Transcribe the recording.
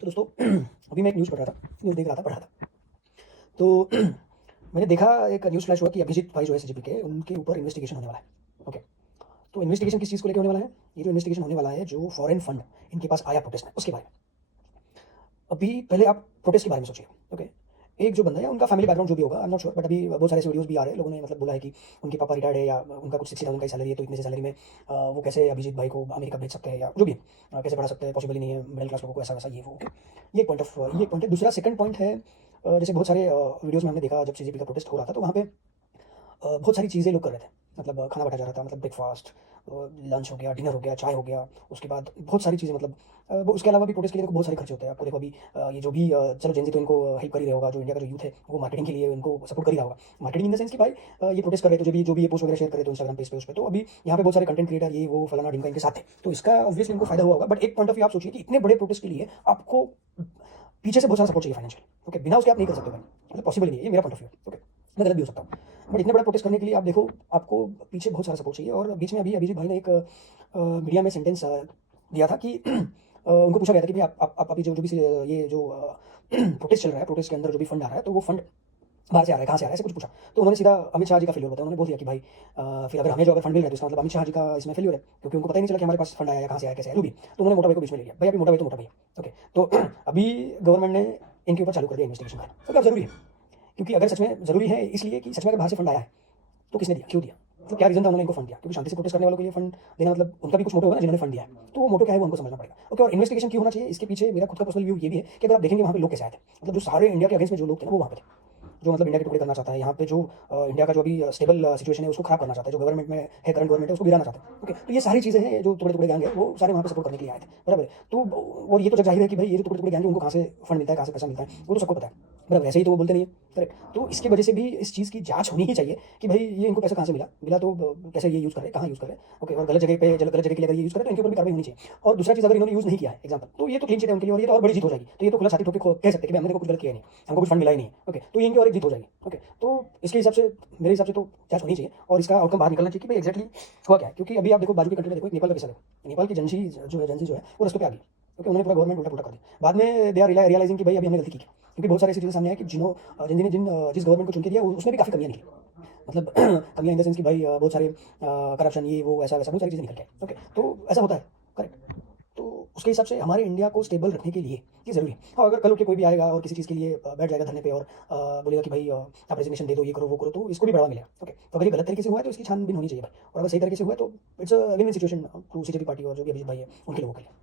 तो दोस्तों अभी मैं एक न्यूज़ पढ़ रहा था, न्यूज़ देख रहा था, पढ़ रहा था। तो मैंने देखा एक न्यूज़ फ्लैश हुआ कि अभिजीत भाई जो है सीजेपी के, उनके ऊपर इन्वेस्टिगेशन होने वाला है। ओके, तो इन्वेस्टिगेशन किस चीज़ को लेके होने वाला है? ये जो इन्वेस्टिगेशन होने वाला है, जो फॉरेन फंड इनके पास आया प्रोटेस्ट में, उसके बारे में। अभी पहले आप प्रोटेस्ट के बारे में सोचिए। ओके, एक जो बंदा है, उनका फैमिली बैकग्राउंड जो भी होगा, I am not sure, but अभी बहुत सारे वीडियोज़ भी आ रहे हैं, लोगों ने मतलब बोला है कि उनके पापा रिटायर्ड है या उनका कुछ 60,000 का ही सैलरी है, तो इतने से सैलरी में वो कैसे अभिजीत भाई को अमेरिका भेज सकते हैं या जो भी कैसे पढ़ा सकते हैं, पॉसिबल ही नहीं है मिडिल क्लास लोगों को, ऐसा वैसा ये वो। ओके, ये एक पॉइंट है। दूसरा सेकंड पॉइंट है, जैसे बहुत सारे वीडियोज़ में हमने देखा जब सीजेपी का प्रोटेस्ट हो रहा था, तो वहाँ पे बहुत सारी चीज़ें लोग कर रहे थे। मतलब खाना बाँटा जा रहा था, मतलब ब्रेकफ़ास्ट, लंच हो गया, डिनर हो गया, चाय हो गया, उसके बाद बहुत सारी चीज़ें, मतलब वो उसके अलावा भी प्रोटेस्ट के लिए देखो बहुत सारे खर्चे होते हैं। आपको देखो अभी ये जो भी चलो जेन ज़ी तो इनको हेल्प कर ही रहा होगा, जो इंडिया का जो यूथ है वो मार्केटिंग के लिए इनको सपोर्ट कर ही रहा होगा। मार्केटिंग इन द सेंस कि भाई ये प्रोटेस्ट कर रहे थे, जो भी ये पोस्ट वगैरह शेयर कर रहे थे इंस्टाग्राम पेज पे, उस पे, तो अभी यहाँ पे बहुत सारे कंटेंट क्रिएटर ये वो फलाना ढिमका इनके साथ थे। तो इसका ऑब्वियसली इनको फ़ायदा हुआ होगा, बट एक पॉइंट ऑफ व्यू आप सोचिए कि इतने बड़े प्रोटेस्ट के लिए आपको पीछे से बहुत सारा सपोर्ट चाहिए फाइनेंशियल। ओके, बिना उसके आप नहीं कर सकते भाई, मतलब पॉसिबल ही नहीं है, ये मेरा पॉइंट ऑफ व्यू। ओके, मैं गलत भी हो सकता हूँ, बट इतने बड़ा प्रोटेस्ट करने के लिए आप देखो, आपको पीछे बहुत सारा सपोर्ट चाहिए। और बीच में अभी अभिजीत भाई ने एक मीडिया में सेंटेंस दिया था कि उनको पूछा गया था कि भाई आप अभी जो भी ये जो प्रोटेस्ट चल रहा है, प्रोटेस्ट के अंदर जो भी फंड आ रहा है, तो वो फंड बाहर से आ रहा है, कहाँ से आ रहा है, ऐसे कुछ पूछा। तो उन्होंने सीधा अमित शाह जी का फेल्योर बताया। उन्होंने बोल दिया कि भाई फिर अगर हमें जो अगर फंड मिल रहा है, तो इसका मतलब अमित शाह जी का इसमें फेल्योर है, क्योंकि उनको पता ही नहीं चला कि हमारे पास फंड आया या कहाँ से आया, कैसे आया, जो भी। तो उन्होंने मोटा भाई को बीच में ले लिया। भाई अभी मोटा भाई तो मोटा भाई है। ओके, तो अभी गवर्नमेंट ने इनके ऊपर चालू कर दिया इन्वेस्टिगेशन करना। तो क्या ज़रूरी है? क्योंकि अगर सच में ज़रूरी है, इसलिए कि सच में अगर बाहर से फंड आया है, तो किसने दिया, क्यों दिया, मतलब क्या रीज़न था उन्होंने इनको फंड दिया? क्योंकि शांति से प्रोटेस्ट करने वालों के लिए फंड देना, मतलब उनका भी कुछ मोटिव होगा ना जिन्होंने फंड दिया है। तो वो मोटिव क्या है वो हमको समझना पड़ेगा। ओके, और इन्वेस्टिगेशन क्यों होना चाहिए, इसके पीछे मेरा खुद का पर्सनल व्यू ये भी है कि अगर आप देखेंगे वहाँ पे लोग कैसे आए थे, मतलब जो सारे इंडिया के अगेंस्ट में जो लोग थे ना, वो वहाँ पे थे। जो मतलब इंडिया के टुकड़े करना चाहता है, यहाँ पे जो इंडिया का जो अभी स्टेबल सिचुएशन है उसको खराब करना चाहता है, जो गवर्नमेंट में है, करंट गवर्नमेंट है, उसको गिराना चाहता है। ओके, तो ये सारी चीज़ें हैं, जो टुकड़े टुकड़े गैंग है, वो सारे वहाँ पे सपोर्ट करने के लिए आए थे, बराबर है। तो और ये तो जग जाहिर है कि भाई ये जो टुकड़े टुकड़े गैंग है, उनको कहाँ से फंड मिलता है, कहाँ से पैसा मिलता है, वो तो सबको पता है, बराबर। वैसे ही तो वो बोलते नहीं है, करेक्ट। तो इसकी वजह से भी इस चीज़ की जाँच होनी ही चाहिए कि भाई ये इनको पैसा कहाँ से मिला, मिला तो कैसे ये यूज़ कर रहे हैं, कहाँ यूज़ कर रहे हैं। ओके, और गलत जगह पे, गलत जगह के लिए अगर ये यूज़ करें तो इनके ऊपर भी कार्रवाई होनी चाहिए। और दूसरा चीज़, अगर इन्होंने यूज़ नहीं किया है एग्जाम्पल, तो ये तो क्लीन चिट है उनके लिए, और ये तो और बड़ी जीत हो जाएगी। तो ये तो खुला छाती ठोक के कह सकते हैं कि भाई हमने देखो कुछ गलत किया ही नहीं, हमको कुछ फंड मिला ही नहीं है। ओके, तो ये इनकी और एक जीत हो जाएगी। ओके, तो इसके हिसाब से, मेरे हिसाब से तो जाँच होनी चाहिए और इसका आउटकम बाहर निकलना चाहिए कि भाई एग्जैक्टली हुआ क्या है। क्योंकि अभी आप देखो बाजू की कंट्री में देखो, एक नेपाल का केस है देखो। नेपाल की जनसी जो है वो रस्तों पे आ गई, क्योंकि उन्होंने पूरा गवर्नमेंट उल्टा पुल्टा कर दिया। बाद में दे आर रियलाइजिंग कि भाई अभी हमने गलती की क्या। क्योंकि बहुत सारी ऐसी चीज़ें सामने आया कि जिस गवर्नमेंट को चुन के दिया उसमें भी काफ़ी कमियाँ निकली। मतलब कमियाँ इन द सेंस कि भाई बहुत सारे करप्शन, ये वो ऐसा वैसा बहुत सारी चीज़ें निकल के आई। ओके, तो ऐसा होता है, करेक्ट। तो उसके हिसाब से हमारे इंडिया को स्टेबल रखने के लिए ये ज़रूरी है। हाँ, अगर कल उठ के कोई भी आएगा और किसी चीज़ के लिए बैठ जाएगा धरने पे और बोलेगा कि भाई आप रेजिग्नेशन दे दो, ये करो वो करो, तो इसको भी बढ़ावा मिलेगा। ओके, तो अगर ये गलत तरीके से हुआ है तो इसकी छानबीन होनी चाहिए भाई, और अगर सही तरीके से हुआ है तो it's a win win situation to CJP party और जो भी अभिजीत भाई है उनके लोगों के लिए।